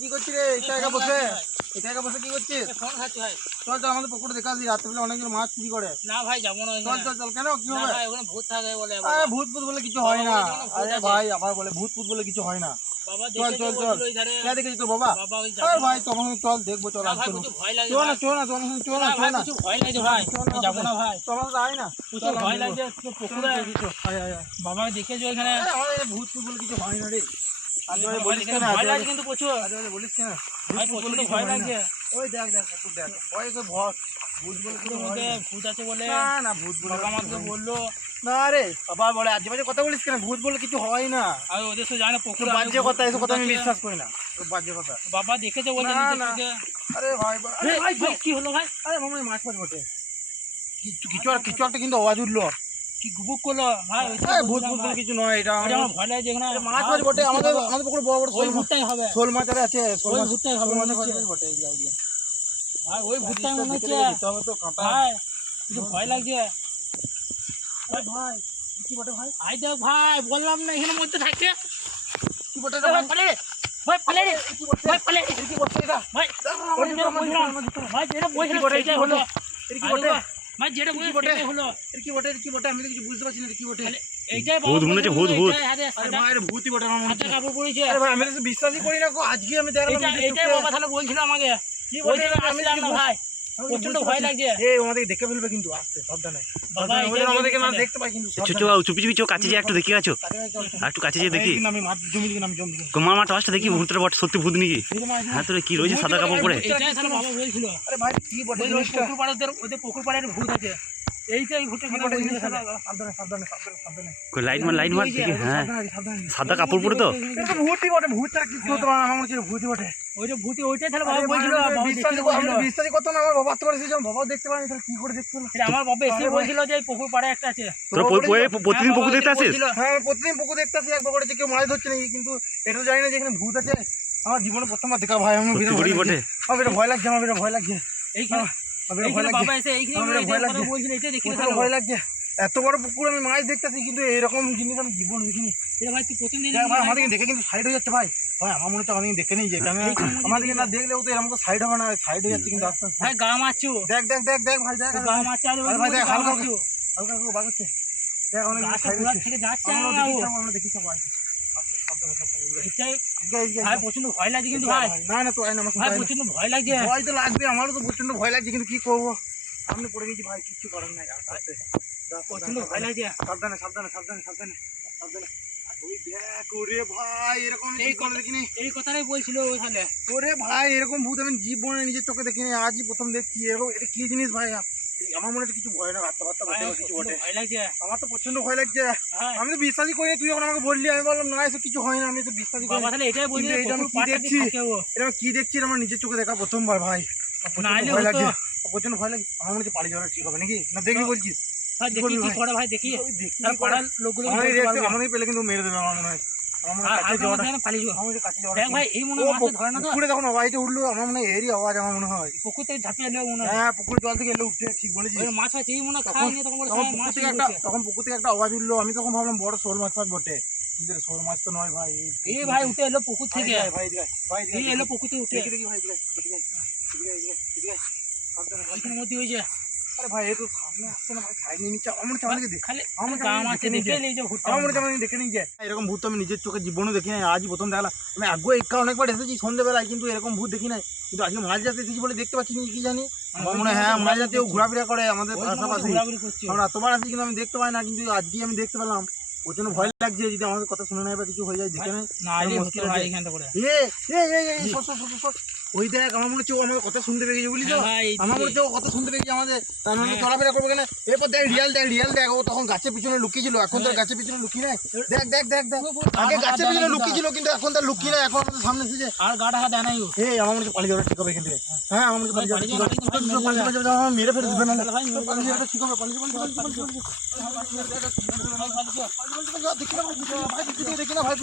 কি করছিস রে? একা একা বসে কি করছিস? ফোন খাচ্ছি ভাই। চল চল আমাদের পুকুরে দেখা আসি, রাত্রিবেলা অনেকজন মাছ চুরি করে। না ভাই যাবো না। চল চল চল, কেন কি না হবে? ভাই ওখানে ভূত থাকে বলে। আরে ভূত ভূত বলে কিছু হয় না। আরে ভাই আবার বলে ভূত ভূত বলে কিছু হয় না। বাবা চল চল চল, কে দেখেছিস তোর বাবা? বাবা ওই আরে ভাই তোমার চল দেখবো, চল ভাই কিছু ভয় লাগে। চল না চল না চল না চল না চল না, কিছু ভয় লাগে ভাই। যাবো না ভাই, তোমার আয় না, কিছু ভয় লাগে পুকুরে। আয় আয় আয়। বাবা দেখেছো এখানে আমাদের ভূত ভূত বলে কিছু হয় না রে। আজ বলিস কেন? ভয় লাগে কিন্তু প্রচুর। আজ বলিস কেন? ভাই প্রচুর ভয় লাগে। ওই দেখ দেখ পুকুর দেখ, ভয় তো ভয়। ভূত বলে কিছু হয় না। ভূত আছে বলে না না ভূত বলে বাবা আমাকে বললো। না রে বাবা বলে আজে বাজে কথা বলিস কেন? ভূত বলে কিছু হয় না। আর ওদের তো জানে পুকুরে বাজে কথা, এসব কথা আমি বিশ্বাস করি না। বাজে কথা। বাবা দেখেছে বলে না, নিজের না। চোখে। আরে ভাই আরে ভাই কি হলো ভাই? আরে মামা মাছ ফাছ বটে। কিছু একটা কিন্তু আওয়াজ উঠলো। কি গুবুক করলো ভাই? আরে ভূত ভূত বলে কিছু নয়, এটা আমার ভয় লাগে এখানে। মাছ ফাছ বটে। আমাদের পুকুরে বড় বড় ওই ভূতটাই হবে। শোল মাছ আরে আছে। ওই ভূতটাই হবে মনে হচ্ছে। বটে এইগুলো। ভাই ওই ভূতটাই মনে হচ্ছে। দিতে হবে তো কাঁটা। ভাই কিছু ভয় লাগছে। আরে ভাই কি বটে ভাই? আই দেখ ভাই, বললাম না এখানে মধ্যে থাকছে। কি বটে ভাই পালে রে, ভাই পালে রে, ভাই পালে রে। কি বটে এটা? ভাই ওই যেটা বললাম, ভাই যেটা বলছিলাম সেটাই হলো। এর কি বটে? ভাই যেটা বলছিলাম সেটাই হলো। এর কি বটে? এর কি বটে? আমি তো কিছু বুঝতে পারছি না কি বটে। এইটাই ভূত মনে হচ্ছে, ভূত ভূত। আরে ভাই এর ভূতই বটে আমার মনে হাতে হচ্ছে। কাপড় পরেছে। আরে ভাই আমি তো বিশ্বাসই করি না গো, আজকে আমি দেখলাম। এইটাই বাবা তাহলে বলছিল আমাকে। কি ওই বটে? যে আসলাম না ভাই, প্রচন্ড ভয় লাগছে। এই আমাদের দেখে ফেলবে কিন্তু, আসতে সাবধানে। বাবা ওরা আমাদেরকে না দেখতে পাই কিন্তু। চুপি চুপি কাছে যে একটু দেখি আছো, আর একটু কাছে যে দেখি। আমি মাছ জমি দিকে নামি জমি দিকে। গোমা মাঠ আসতে দেখি ভূতের বট, সত্যি ভূত নাকি? হ্যাঁ তোর কি রয়েছে সাদা কাপড় পরে? এইটাই তাহলে বাবা বলছিল। আরে ভাই কি বটে ওই জিনিসটা? পুকুর পাড়ের ওদের পুকুর পাড়ের ভূত আছে। এইটাই ভূতের কি কথা বটে বলছিল। জিনিসটা? সাবধানে সাবধানে সাবধানে সাবধানে লাইট মার দেখি। হ্যাঁ সাবধানে সাবধানে। সাদা কাপড় পরে তো। এটা তো ভূতই বটে। ভূতটা কি করতে পারে? আমার মনে হচ্ছে ভূতই বটে। ওই যে ভূতি ওইটাই তাহলে বাবা বলছিল। বাবা বিশ্বাসই করতো না। আমার বাবা তো পারছি, বাবাও দেখতে পারেনি, তাহলে কি করে দেখতে পেলো? আমার বাবা এসে বলছিল যে এই পুকুর পাড়ে একটা আছে। তোরা প্রতিদিন পুকুর দেখতে আসিস? হ্যাঁ প্রতিদিন পুকুর দেখতে আসি, একবার করে যে কেউ মাছ ধরছে নাকি, কিন্তু এটা জানি না যে এখানে ভূত আছে। আমার জীবনে প্রথমবার দেখা ভাই, আমার বিরাট ভয় বটে। লাগছে। আমার বিরাট ভয় লাগছে, আমার বিরাট ভয় লাগছে। এইখানে আমার বিরাট ভয় এইখানে লাগছে। বাবা এসে এইখানে আমার ভয় লাগছে। কথা বলছিল। এটাই দেখি প্রচুর ভয় লাগছে। এত বড় পুকুর আমি মাছ দেখতেছি, কিন্তু এরকম জিনিস আমি জীবন দেখিনি। এটা ভাই তুই প্রথম দিন ভাই আমাদেরকে দেখে কিন্তু সাইড হয়ে যাচ্ছে ভাই। ভাই আমার মনে হচ্ছে আমাদেরকে দেখে নিয়ে যায়। আমাদেরকে না দেখলেও তো এরকম সাইড হবে না, সাইড হয়ে যাচ্ছে কিন্তু আস্তে আস্তে। ভাই গা মারছো। দেখ দেখ দেখ দেখ ভাই দেখ। গা মারছে। আর আরে ভাই দেখ, গা হালকা মারছো। হালকা করে বাগাচ্ছে। দেখ অনেক গাছটা সাইড পুরা হচ্ছে। থেকে যাচ্ছে। আমরা দেখি সব ভাই। সাবধানে সাবধানে। এটাই ভাই ভাই প্রচন্ড ভয় লাগছে কিন্তু ভাই। না না তো আয় না, আমার ভাই সাথে প্রচন্ড ভয় লাগছে। ভয় তো লাগবে, আমারও তো প্রচন্ড ভয় লাগছে, কিন্তু কি করবো? সামনে পড়ে গেছি ভাই, কিচ্ছু করার নাই। আস্তে প্রচন্ড ভয় লাগছে। সাবধানে সাবধানে সাবধানে সাবধানে সাবধানে। ওই দেখ ওরে ভাই, এরকম এই কথা দেখিনি। এই কথাটাই বলছিল ওখানে। ওরে ভাই এরকম ভূত আমি জীবনে নিজের চোখে দেখিনি, আজই প্রথম দেখছি এরকম। এটা কি জিনিস ভাই? আমার মনে হচ্ছে কিছু ভয় না, বার্তা বার্তা কিছু বটে। ভয় লাগছে। আমার তো প্রচন্ড ভয় লাগছে। হ্যাঁ আমি তো বিশ্বাসই করি। তুই যখন আমাকে বললি, আমি বললাম না এসব কিছু হয় না, আমি তো বিশ্বাসই করি। বাবা তাহলে এটাই বলছিল। কিন্তু এটা আমি কি দেখছি? এটা আমি কি দেখছি? আমার নিজের চোখে দেখা প্রথমবার ভাই। প্রচন্ড ভয় লাগছে, প্রচন্ড ভয় লাগছে। আমার মনে হচ্ছে পালিয়ে যাওয়াটা ঠিক হবে নাকি? না দেখবি বলছিস? ভাই দেখি কি করে ভাই, দেখি আর পাড়ার লোকগুলো আমাদের পেলে কিন্তু মেরে দেবে আমার মনে হয়। পুকুরে তখন আওয়াজটা উঠলো, আমার মনে হয় এরই আওয়াজ। আমার মনে হয় পুকুর থেকে ঝাঁপিয়ে নেবে মনে হয়। হ্যাঁ পুকুর জল থেকে এলে উঠছে, ঠিক বলেছিস। মাছ আছে এই মনে খায় নি তখন তখন পুকুর থেকে একটা আওয়াজ উঠলো। আমি তখন ভাবলাম বড় শোল মাছ ফাছ বটে, কিন্তু শোল মাছ তো নয় ভাই। এই ভাই উঠে এলো পুকুর থেকে। ভাই ভাই এই এলো পুকুর থেকে উঠে। দেখি ভাই ওইখানের মধ্যে হয়েছে। আরে ভাই এ তো সামনে আসছে না ভাই, সাইড নিয়ে নিচ্ছে। আমার মনে হচ্ছে আমাদেরকে খালি আমার গা মারছে দেখে নেই যে ভূত। আমার মনে হচ্ছে আমাদের দেখে নিয়ে যায়। এরকম ভূত তো আমি নিজের চোখে জীবনে দেখি নাই, আজই প্রথম দেখলাম। আমি আগে একা অনেকবার এসেছি সন্ধ্যেবেলায়, কিন্তু এরকম ভূত দেখি নাই। কিন্তু আজকে মাঝ রাতে এসেছি বলে দেখতে পাচ্ছি কি জানি। আমার মনে হয় হ্যাঁ মাঝ রাতেও ঘোরাফেরা করে আমাদের পাশাপাশি। আমরা এতবার আসি কিন্তু আমি দেখতে পাই না, কিন্তু আজকেই আমি দেখতে পেলাম। ওর জন্য ভয় লাগছে, যদি আমাদের কথা শুনে নেয় বা কিছু হয়ে যায় দেখে নেয়। ওই দেখ আমার মনে হচ্ছে ও আমাদের কথা শুনতে পেয়েছে, বুঝলি তো? আমার মনে হচ্ছে ও কথা শুনতে পেয়েছে আমাদের, তার মানে চলাফেরা করবে কেন? এরপর দেখ রিয়াল দেখ ও তখন গাছের পিছনে লুকিয়েছিল, এখন তো গাছের পিছনে লুকিয়ে নাই। দেখ দেখ দেখ দেখ আগে গাছের পিছনে লুকিয়েছিল, কিন্তু এখন তার লুকিয়ে নাই, এখন আমাদের সামনে এসেছে। আর গা ঢাকা দেয় নাই। আমার মনে হচ্ছে পালিয়ে যাওয়া ঠিক হবে এখান থেকে। হ্যাঁ আমার মনে হচ্ছে পালিয়ে যাওয়া ঠিক হবে। মেরে ফেলে দেবে না, পালিয়ে যাওয়া ঠিক হবে। দেখি না ভাই,